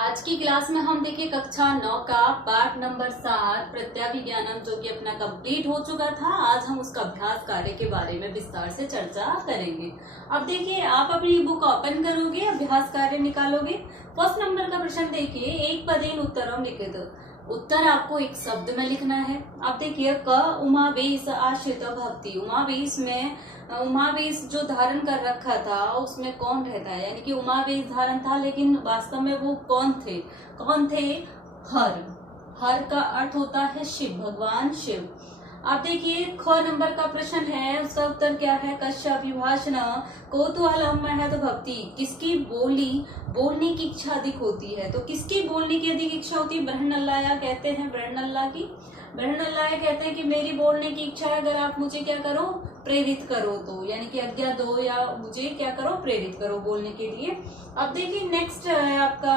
आज की क्लास में हम देखिए कक्षा 9 का पाठ नंबर 7 प्रत्याभिज्ञानम जो कि अपना कंप्लीट हो चुका था। आज हम उसका अभ्यास कार्य के बारे में विस्तार से चर्चा करेंगे। अब देखिए आप अपनी बुक ओपन करोगे, अभ्यास कार्य निकालोगे। फर्स्ट नंबर का प्रश्न देखिए, एक पदेन उत्तरम लिखित। उत्तर आपको एक शब्द में लिखना है। अब देखिए क उमावेश आश्रित भक्ति। उमावेश में उमावेश जो धारण कर रखा था उसमें कौन रहता है, यानी कि उमावेश धारण था, लेकिन वास्तव में वो कौन थे? हर। हर का अर्थ होता है शिव, भगवान शिव। अब देखिए ख नंबर का प्रश्न है, उसका उत्तर क्या है? कश्य अभिभाषण कौतूहलम महत भक्ति। किसकी बोलने की इच्छा अधिक होती है? तो किसकी बोलने की अधिक इच्छा होती है? बृहन्नल्लाया कहते हैं, बृहन्नल्ला की। बृहन्नल्लाया कहते हैं कि मेरी बोलने की इच्छा है, अगर आप मुझे क्या करो, प्रेरित करो, तो यानी कि आज्ञा दो या मुझे क्या करो, प्रेरित करो बोलने के लिए। अब देखिए नेक्स्ट है आपका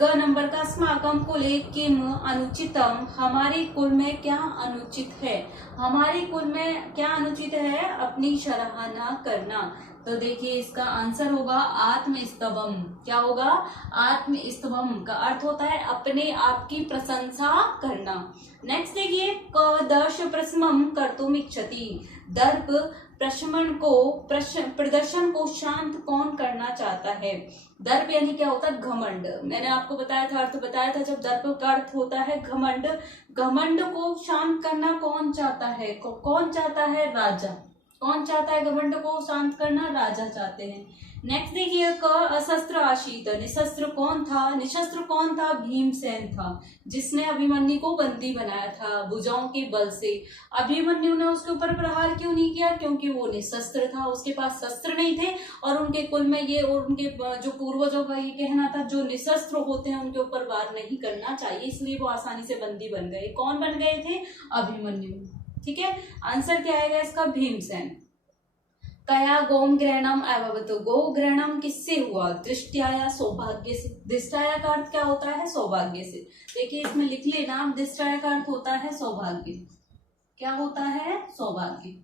ग नंबर का, अस्माकं कुले किम अनुचितम। हमारे कुल में क्या अनुचित है? हमारे कुल में क्या अनुचित है? अपनी सराहना करना। तो देखिए इसका आंसर होगा आत्मस्तवम। क्या होगा? आत्मस्तवम का अर्थ होता है अपने आप की प्रशंसा करना। नेक्स्ट देखिए क दर्श प्रशमम कर्तुम इच्छति। दर्प प्रदर्शन को शांत कौन करना चाहता है? दर्प यानी क्या होता है? घमंड। मैंने आपको बताया था, अर्थ बताया था, जब दर्प का अर्थ होता है घमंड। घमंड को शांत करना कौन चाहता है? कौन चाहता है? राजा। कौन चाहता है घमंड को शांत करना? राजा चाहते हैं। नेक्स्ट देखिए क अशस्त्र आशीत। निशस्त्र कौन था? निशस्त्र कौन था? भीमसेन था, जिसने अभिमन्यु को बंदी बनाया था भुजाओं के बल से। अभिमन्यु ने उसके ऊपर प्रहार क्यों नहीं किया? क्योंकि वो निशस्त्र था, उसके पास शस्त्र नहीं थे, और उनके कुल में ये और उनके जो पूर्वजों का ये कहना था जो निशस्त्र होते हैं उनके ऊपर वार नहीं करना चाहिए, इसलिए वो आसानी से बंदी बन गए। कौन बन गए थे? अभिमन्यु। ठीक है, आंसर क्या आएगा इसका? भीमसेन। कया गोम ग्रहणम अभवत। गो ग्रहणम किससे हुआ? दृष्टया या सौभाग्य से। दृष्टया का अर्थ क्या होता है? सौभाग्य से। देखिए इसमें लिख लेना, दृष्टया का अर्थ होता है सौभाग्य। क्या होता है? सौभाग्य।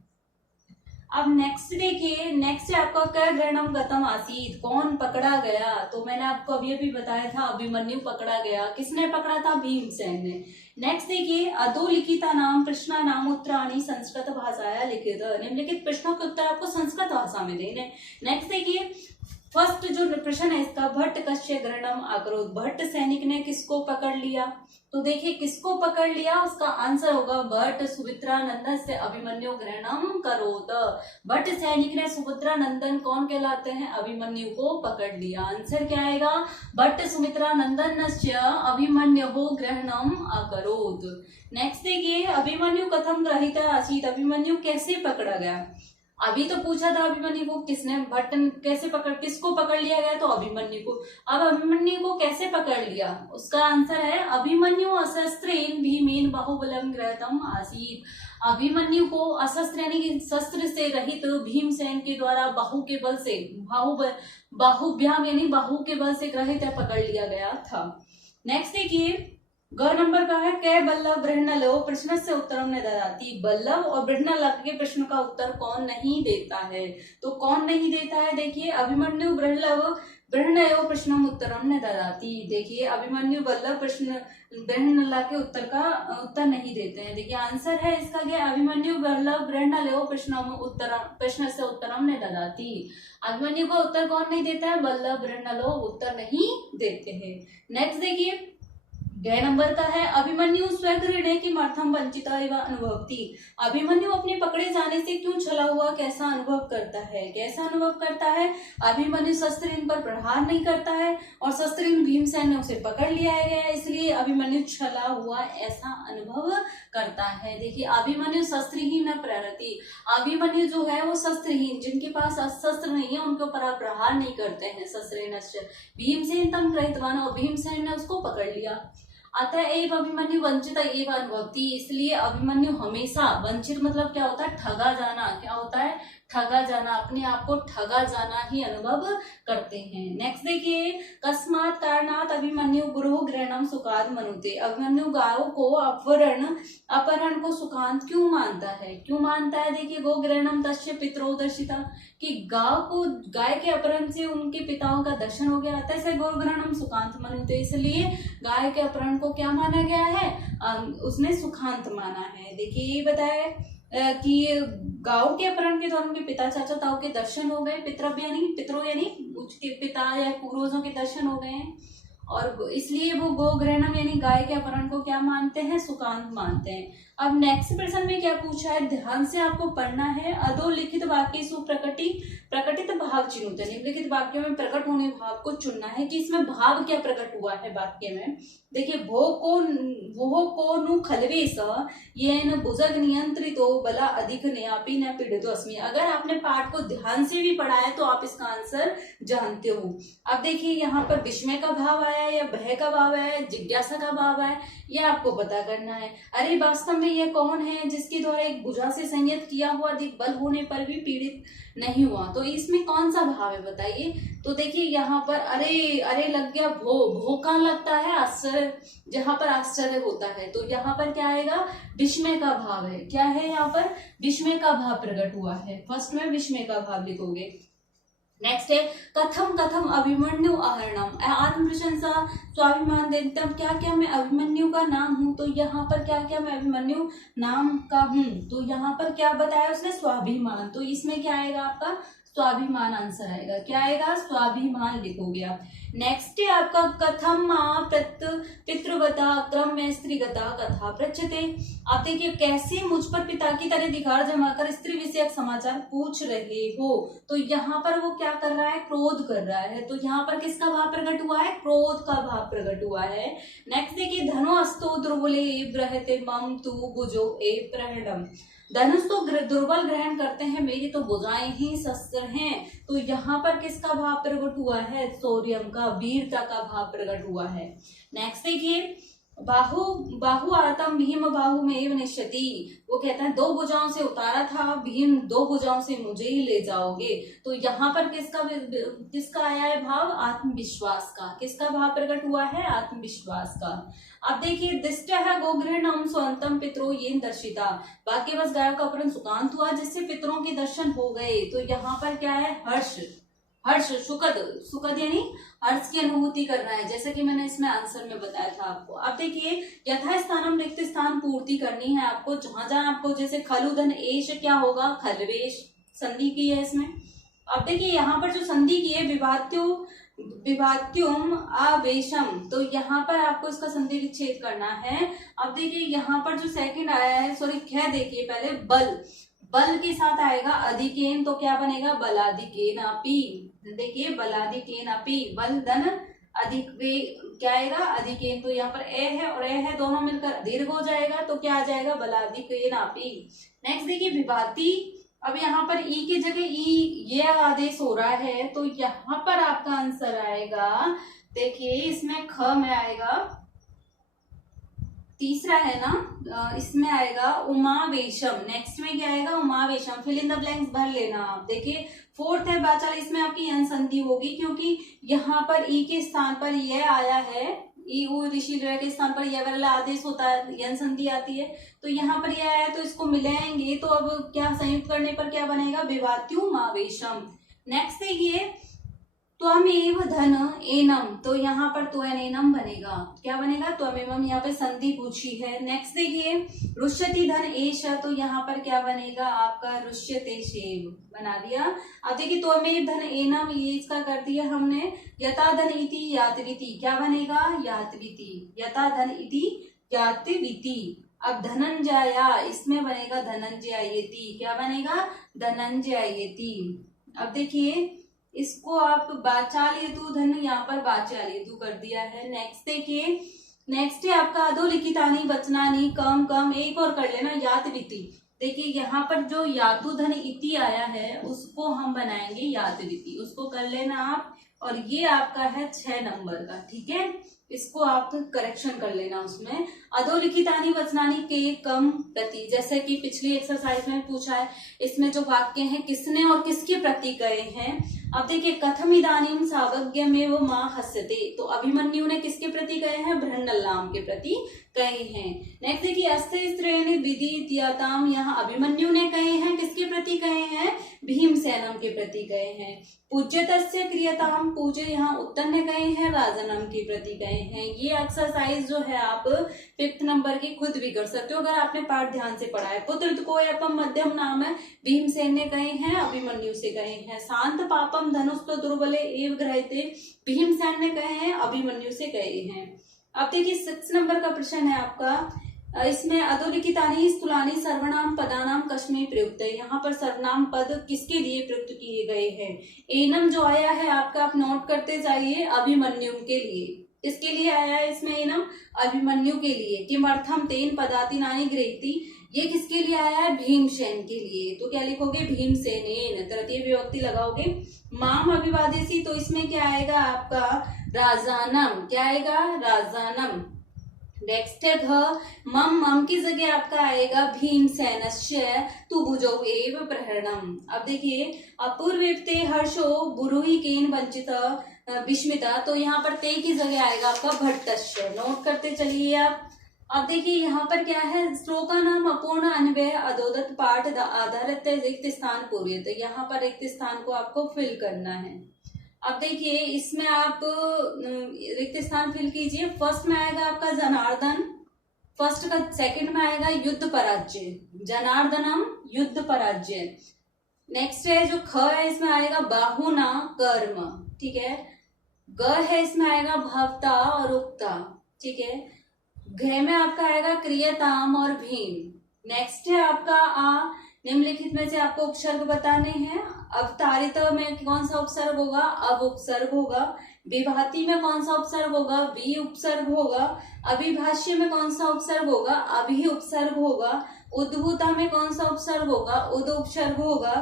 अब नेक्स्ट देखिए, नेक्स्ट आपका क्या ग्रहणम गतम आसीत। कौन पकड़ा गया? तो मैंने आपको अभी अभी बताया था, अभिमन्यु पकड़ा गया। किसने पकड़ा था? भीमसेन ने। नेक्स्ट देखिए अधोलिखिता नाम प्रश्न नाम उत्तराणी संस्कृत भाषाया लिखित। निम्नलिखित प्रश्नों के उत्तर आपको संस्कृत भाषा में देने। नेक्स्ट देखिए फर्स्ट जो प्रश्न है इसका, भट्ट कश्य ग्रहणम अकरोत। भट्ट सैनिक ने किसको पकड़ लिया? तो देखिए किसको पकड़ लिया, उसका आंसर होगा भट्ट सुमित्रा नंदन से अभिमन्यु ग्रहणम करोत। भट्ट सैनिक ने सुमित्रा नंदन कौन कहलाते हैं? अभिमन्यु को पकड़ लिया। आंसर क्या आएगा? भट्ट सुमित्रा नंदन अभिमन्यु ग्रहणम अकरोत। नेक्स्ट देखिए अभिमन्यु कथम ग्रहित आसीत। अभिमन्यु कैसे पकड़ा गया? अभी तो पूछा था अभिमन्यु को किसने, भट्ट कैसे किसको पकड़ लिया गया? तो अभिमन्यु को। अब अभिमन्यु को कैसे पकड़ लिया? उसका आंसर है अभिमन्यु अशस्त्रेन भीमेन बाहुबलम गृहीतम आसीत। अभिमन्यु को अशस्त्र यानी कि शस्त्र से रहित भीमसेन के द्वारा बाहु के बल से, बाहुभ्याम यानी बाहु के बल से ग्रहित पकड़ लिया गया था। नेक्स्ट देखिए ग नंबर का है, कै बल्लभ बृहन्नलो प्रश्न से उत्तरम न ददाति। बल्लभ और बृहन्नल के प्रश्न का उत्तर कौन नहीं देता है? तो कौन नहीं देता है? देखिए अभिमन्यु बृहन्नयो प्रश्नम उत्तरम न ददाति। देखिए अभिमन्यु बल्लभ प्रश्न बृहन्नला के उत्तर का उत्तर नहीं देते हैं। देखिए आंसर है इसका क्या? अभिमन्यु बल्लभ बृहन्नयो प्रश्न से उत्तरम न ददाति। अभिमन्यु का उत्तर कौन नहीं देता है? बल्लभ बृहन्नलो उत्तर नहीं देते हैं। नेक्स्ट देखिए ग नंबर का है, अभिमन्यु स्वगृहणे किमर्थम वंचिता एवं अनुभवती। अभिमन्यु अपने पकड़े जाने से क्यों छला हुआ कैसा अनुभव करता है? कैसा अनुभव करता है? अभिमन्यु शस्त्रहीन पर प्रहार नहीं करता है और शस्त्रहीन भीमसेन ने उसे पकड़ लिया गया, इसलिए अभिमन्यु छला हुआ ऐसा अनुभव करता है। देखिए अभिमन्यु शस्त्रहीन न प्रहरति। अभिमन्यु जो है वो शस्त्रहीन, जिनके पास शस्त्र नहीं है उनके ऊपर आप प्रहार नहीं करते हैं। शस्त्रेण भीमसेन तम गृहीतवान, और भीमसेन ने उसको पकड़ लिया। आता है एव अभिमन्यु वंचित एव अनुभवती, इसलिए अभिमन्यु हमेशा, वंचित मतलब क्या होता है, ठगा जाना, क्या होता है, ठगा जाना, अपने आप को ठगा जाना ही अनुभव करते हैं। नेक्स्ट देखिए, कस्मात कारणात अभिमन्यु गुरु ग्रहणम सुखाद मनुते, अभिमन्यु गायों को अपहरण को सुखांत क्यों मानता है, क्यों मानता है? देखिए, गो ग्रहणम तस्य पितरो दर्शिता, कि गाय के अपहरण से उनके पिताओं का दर्शन हो गया, तैसे गो ग्रहणम सुखांत मनुते, इसलिए गाय के अपहरण को क्या माना गया है, उसने सुखांत माना है। देखिए, ये बताया कि गांव के अपहरण के दौरान उनके पिता चाचा ताऊ के दर्शन हो गए, पितरों यानी उसके पिता या पूर्वजों के दर्शन हो गए हैं, और इसलिए वो गो ग्रहणम यानी गाय के अपहरण को क्या मानते हैं, सुकांत मानते हैं। अब नेक्स्ट प्रश्न में क्या पूछा है, ध्यान से आपको पढ़ना है। अधोलिखित वाक्य प्रकटित भाव चिन्हित, निम्नलिखित वाक्य में प्रकट होने भाव को चुनना है कि इसमें भाव क्या प्रकट हुआ है वाक्य में। देखिए, वो को नु खलवेश येन भुजग नियंत्रितो बला अधिक न्यापी न पीड़ितो अस्मि। अगर आपने पाठ को ध्यान से भी पढ़ा है तो आप इसका आंसर जानते हो। अब देखिए, यहाँ पर विस्मय का भाव आया है या भय का भाव आया है, जिज्ञासा का भाव आया, यह आपको पता करना है। अरे वास्तव में यह कौन है जिसके द्वारा एक भुजा से संयत किया हुआ अधिक बल होने पर भी पीड़ित नहीं हुआ, तो इसमें कौन सा भाव है बताइए। तो देखिए, यहाँ पर अरे लग गया, भो कहाँ लगता है, आश्चर्य, जहां पर आश्चर्य होता है, तो यहाँ पर क्या आएगा, विस्मय का भाव है। क्या है यहाँ पर, विस्मय का भाव प्रकट हुआ है, फर्स्ट में विस्मय का भाव लिखोगे। नेक्स्ट है, कथम अभिमन्यु आहरणम, आत्म प्रशंसा स्वाभिमान देतम, क्या क्या मैं अभिमन्यु का नाम हूं, तो यहाँ पर क्या क्या मैं अभिमन्यु नाम का हूं, तो यहाँ पर क्या बताया उसने, स्वाभिमान, तो इसमें क्या आएगा आपका, स्वाभिमान आंसर आएगा। क्या आएगा, स्वाभिमान लिखोगे आप। नेक्स्ट है आपका, कथम पितृवता क्रम में स्त्रीगता कथा प्रचते। आप देखिए, कैसे मुझ पर पिता की तरह दिखार जमाकर स्त्री विषयक समाचार पूछ रहे हो, तो यहाँ पर वो क्या कर रहा है, क्रोध कर रहा है, तो यहाँ पर किसका भाव प्रकट हुआ है, क्रोध का भाव प्रकट हुआ है। नेक्स्ट देखिए, धनो अस्तो दुर्बले बृहते मम तु भुजो ए प्रहणम, धनुष तो दुर्बल ग्रहण करते हैं, मेरी तो भुजाएं ही शस्त्र हैं, तो यहाँ पर किसका भाव प्रकट हुआ है, शौर्यम का, वीरता का भाव प्रकट हुआ है। नेक्स्ट देखिए, बाहु आतम भीम बाहु में एव निश्चति, वो कहता है दो भुजाओं से उतारा था भीम, दो भुजाओं से मुझे ही ले जाओगे, तो यहाँ पर किसका आया है भाव, आत्मविश्वास का, किसका भाव प्रकट हुआ है, आत्मविश्वास का। अब देखिए, दिष्ट है गोग्रहणम स्वंतम पितरो येन दर्शिता, बाकी बस गायों का अपहरण सुकांत हुआ जिससे पितरों के दर्शन हो गए, तो यहाँ पर क्या है, हर्ष सुखद यानी हर्ष की अनुभूति कर रहा है, जैसे कि मैंने इसमें आंसर में बताया था आपको। अब देखिए, यथा स्थानम रिक्त स्थान पूर्ति करनी है आपको, जहां जहां आपको, जैसे खलुधन एश क्या होगा, खलवेश, संधि की है इसमें। अब देखिए, यहाँ पर जो संधि की है, विभात्युम आवेशम, तो यहाँ पर आपको इसका संधि विच्छेद करना है। अब देखिए, यहाँ पर जो सेकंड आया है, सॉरी ख देखिए पहले, बल के साथ आएगा अधिकेन, तो क्या बनेगा, बलाधिकेन अपि, देखिए बलाधिकेन अपि, बल धन अधिक वे क्या आएगा, अधिकेन, तो यहाँ पर ए है और ए है, दोनों मिलकर दीर्घ हो जाएगा, तो क्या आ जाएगा, बलाधिकेन अपि। नेक्स्ट देखिए, विभाति, अब यहाँ पर ई की जगह ई ये आदेश हो रहा है, तो यहाँ पर आपका आंसर आएगा, देखिए इसमें ख में आएगा, तीसरा है ना, इसमें आएगा उमावेशम। नेक्स्ट में क्या आएगा, उमावेशम, फिल इन द ब्लैंक्स भर लेना आप। देखिए, फोर्थ है बाचाल, इसमें आपकी यन संधि होगी, क्योंकि यहाँ पर ई के स्थान पर यह आया है, ई उ ऋषि के स्थान पर यह वाला आदेश होता है, यन संधि आती है, तो यहाँ पर यह आया, तो इसको मिलाएंगे, तो अब क्या संयुक्त करने पर क्या बनेगा, विभात्युमावेशम। नेक्स्ट देखिए, त्वमेव धन एनम, तो यहाँ पर त्वनेनम बनेगा, क्या बनेगा, त्वमेवम, यहाँ पे संधि पूछी है। नेक्स्ट देखिए, रुष्यति धन एश, तो यहाँ पर क्या बनेगा आपका, रुष्यते शेव बना दिया। अब देखिए, त्वमेव धन एनम, ये इसका कर दिया हमने, यथा धन इति यातविति, क्या बनेगा, यातविति, यथा धन इति यातविति। अब धनंजया, इसमें बनेगा धनंजयति, क्या बनेगा, धनंजयति। अब देखिए, इसको आप बाचाल हेतु धन, यहाँ पर बाचाल हेतु कर दिया है। नेक्स्ट देखिए, नेक्स्ट है आपका अधोलिखितानि वचनानि कम कम, एक और कर लेना, यातविति। देखिए, यहाँ पर जो यातु धन इति आया है उसको हम बनाएंगे यातविति, उसको कर लेना आप, और ये आपका है 6 नंबर का। ठीक है, इसको आप करेक्शन कर लेना। उसमें अधोलिखितानि वचनानि के कम प्रति, जैसे कि पिछली एक्सरसाइज में पूछा है, इसमें जो वाक्य हैं किसने और किसके प्रति गए हैं। अब देखिए, कथम इदानीम सावज्ञमेव मां हस्यते, तो अभिमन्यु ने किसके प्रति गए हैं, बृहन्नलाम के प्रति गए हैं। नेक्स्ट देखिए, अस्ते स्त्रीणि विदित्यताम, यहाँ अभिमन्यु ने कहे हैं, किसके प्रति गए हैं, भीमसेनम के प्रति गए हैं। पूज्यतस्य क्रियताम, पूज्य यहाँ उत्तर ने गए हैं, राजनम के प्रति गए हैं। ये एक्सरसाइज जो है आप 5th नंबर की खुद भी कर सकते हो अगर आपने पाठ ध्यान से पढ़ा है। पुत्र को अपम मध्यम नाम है, भीमसेन ने गए हैं, अभिमन्यु से गए हैं। शांत पापम धनुष तो दुर्बले एव ग्रहते, भीमसेन ने गए हैं, अभिमन्यु से गए हैं। अब देखिए 6 नंबर का प्रश्न है आपका, इसमें अधोलिखितानि स्थूलानि सर्वनाम पदानाम कस्मै प्रयुक्त है। यहाँ पर सर्वनाम पद किसके लिए प्रयुक्त किए गए हैं। एनम जो आया है आपका, आप नोट करते जाइए, अभिमन्यु के लिए। इसके लिए आया है इसमें एनम, अभिमन्यु के लिए। किमर्थम तेन पदातिनानि गृहीति, ये किसके लिए आया है, भीमसेन के लिए। तो क्या लिखोगे, भीमसेनेन, तृतीय विभक्ति लगाओगे। माम अभिवादेसी, तो इसमें क्या आएगा आपका, राजानम, क्या आएगा, राजानम। नेक्स्ट है ध, मम की जगह आपका आएगा भीमसेनस्य तु भुजौ एव प्रहरणम। अब देखिए, अपूर्वेप्ते हर्षो बुरुहिकेन वंचित विस्मिता, तो यहाँ पर ते की जगह आएगा आपका भट्टस्य। नोट करते चलिए आप। अब देखिए यहाँ पर क्या है, श्लोका नाम अपूर्ण अन्वय अधोदत्त पाठ आधारित रिक्त स्थान पूर्यत, यहाँ पर रिक्त स्थान को आपको फिल करना है। अब देखिए इसमें आप रिक्त स्थान फिल कीजिए। फर्स्ट में आएगा आपका जनार्दन, फर्स्ट का सेकंड में आएगा युद्ध पराजय, जनार्दनम युद्ध पराजय। नेक्स्ट है जो ख है, इसमें आएगा बाहुना कर्म। ठीक है, ग है, इसमें आएगा भवता और उक्ता। ठीक है, घ में आपका आएगा क्रियताम और भीम। नेक्स्ट है आपका आ, निम्नलिखित में से आपको उपसर्ग बताने हैं। अवतारित में कौन सा उपसर्ग होगा, अब उपसर्ग होगा। विभाति में कौन सा उपसर्ग होगा, वी उपसर्ग होगा। अभिभाष्य में कौन सा उपसर्ग होगा, अभी उपसर्ग होगा। उद्भूता में कौन सा उपसर्ग होगा, उद उपसर्ग होगा।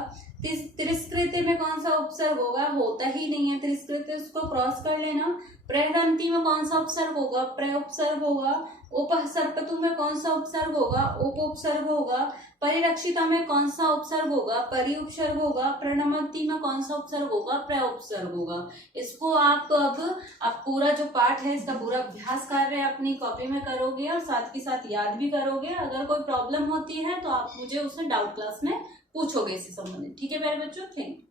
तिरस्कृत में कौन सा उपसर्ग होगा, होता ही नहीं है तिरस्कृत, उसको क्रॉस कर लेना। प्रहरंती में कौन सा उपसर्ग होगा, प्र उपसर्ग होगा। उपसर्पतु में कौन सा उपसर्ग होगा, उप उपसर्ग होगा। परिरक्षिता में कौन सा उपसर्ग होगा, परि उपसर्ग होगा। प्रणमति में कौन सा उपसर्ग होगा, प्र उपसर्ग होगा। इसको आप अब आप पूरा जो पाठ है इसका पूरा अभ्यास कार्य अपनी कॉपी में करोगे और साथ के साथ याद भी करोगे। अगर कोई प्रॉब्लम होती है तो आप मुझे उसे डाउट क्लास में पूछोगे इससे संबंधित। ठीक है मेरे बच्चों, थैंक यू।